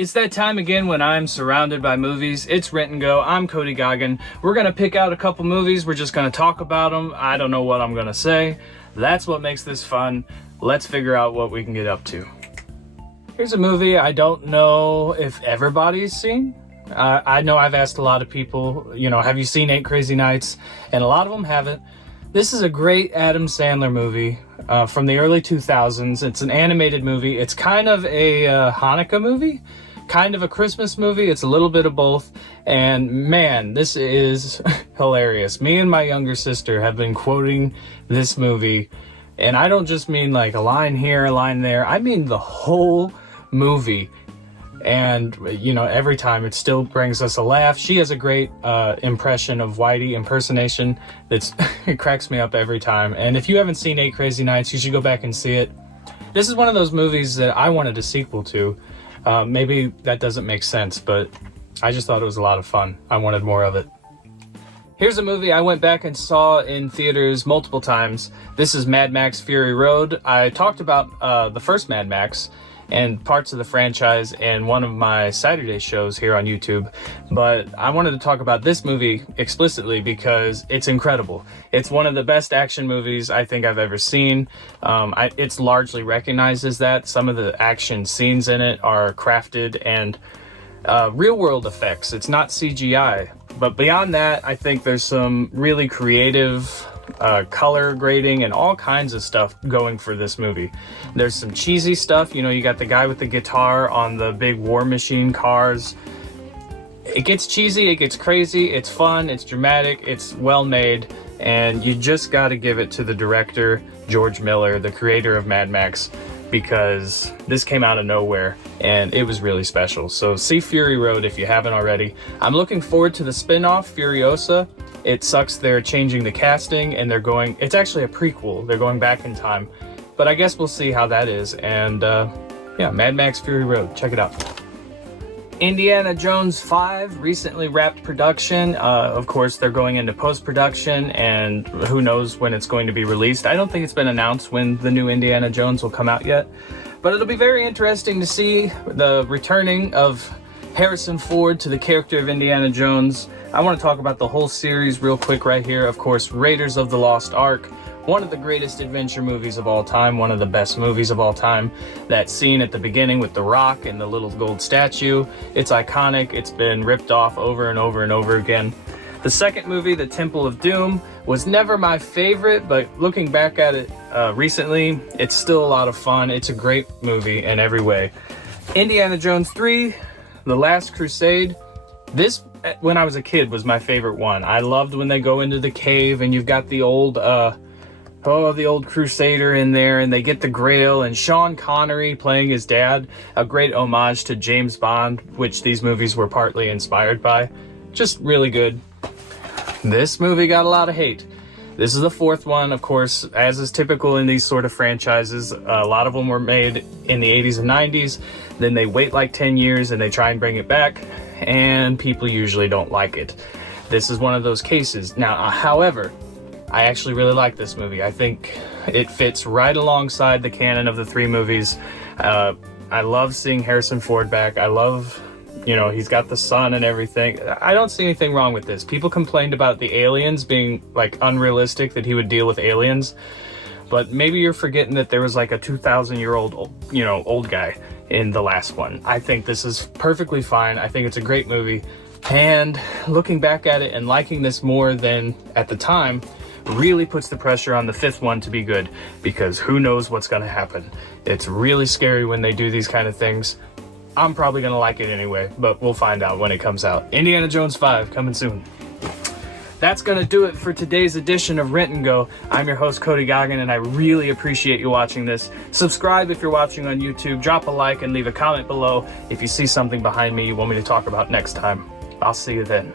It's that time again when I'm surrounded by movies. It's Rent and Go. I'm Cody Goggin. We're going to pick out a couple movies. We're just going to talk about them. I don't know what I'm going to say. That's what makes this fun. Let's figure out what we can get up to. Here's a movie I don't know if everybody's seen. I know I've asked a lot of people, have you seen 8 Crazy Nights? And a lot of them haven't. This is a great Adam Sandler movie from the early 2000s. It's an animated movie. It's kind of a Hanukkah movie, kind of a Christmas movie. It's a little bit of both. And man, this is hilarious. Me and my younger sister have been quoting this movie. And I don't just mean like a line here, a line there. I mean the whole movie. And, every time it still brings us a laugh. She has a great impression of Whitey impersonation. It cracks me up every time. And if you haven't seen 8 Crazy Nights, you should go back and see it. This is one of those movies that I wanted a sequel to. Maybe that doesn't make sense, but I just thought it was a lot of fun. I wanted more of it. Here's a movie I went back and saw in theaters multiple times. This is Mad Max Fury Road. I talked about the first Mad Max and parts of the franchise in one of my Saturday shows here on YouTube. But I wanted to talk about this movie explicitly because it's incredible. It's one of the best action movies I think I've ever seen. It's largely recognized as that. Some of the action scenes in it are crafted and real world effects. It's not CGI. But beyond that, I think there's some really creative color grading and all kinds of stuff going for this movie. There's some cheesy stuff, you got the guy with the guitar on the big war machine cars. It gets cheesy, it gets crazy, it's fun, it's dramatic, it's well made, and you just got to give it to the director, George Miller, the creator of Mad Max, because this came out of nowhere and it was really special. So see Fury Road if you haven't already. I'm looking forward to the spin-off, Furiosa. It sucks they're changing the casting and it's actually a prequel. They're going back in time. But I guess we'll see how that is. And Mad Max Fury Road, check it out. Indiana Jones 5 recently wrapped production. Of course, they're going into post-production and who knows when it's going to be released. I don't think it's been announced when the new Indiana Jones will come out yet. But it'll be very interesting to see the returning of Harrison Ford to the character of Indiana Jones. I want to talk about the whole series real quick right here. Of course, Raiders of the Lost Ark, one of the greatest adventure movies of all time, one of the best movies of all time. That scene at the beginning with the rock and the little gold statue, it's iconic. It's been ripped off over and over and over again. The second movie, The Temple of Doom, was never my favorite, but looking back at it recently, it's still a lot of fun. It's a great movie in every way. Indiana Jones 3, The Last Crusade. This, when I was a kid, was my favorite one. I loved when they go into the cave and you've got the old Crusader in there and they get the Grail and Sean Connery playing his dad. A great homage to James Bond, which these movies were partly inspired by. Just really good. This movie got a lot of hate. This is the fourth one, of course, as is typical in these sort of franchises. A lot of them were made in the 80s and 90s. Then they wait like 10 years and they try and bring it back, and people usually don't like it. This is one of those cases. Now, however, I actually really like this movie. I think it fits right alongside the canon of the 3 movies. I love seeing Harrison Ford back. I love, he's got the sun and everything. I don't see anything wrong with this. People complained about the aliens being like unrealistic, that he would deal with aliens. But maybe you're forgetting that there was like a 2,000-year-old, old guy in the last one. I think this is perfectly fine. I think it's a great movie. And looking back at it and liking this more than at the time really puts the pressure on the 5th one to be good, because who knows what's going to happen. It's really scary when they do these kind of things. I'm probably going to like it anyway, but we'll find out when it comes out. Indiana Jones 5 coming soon. That's going to do it for today's edition of Rent and Go. I'm your host, Cody Goggin, and I really appreciate you watching this. Subscribe if you're watching on YouTube. Drop a like and leave a comment below if you see something behind me you want me to talk about next time. I'll see you then.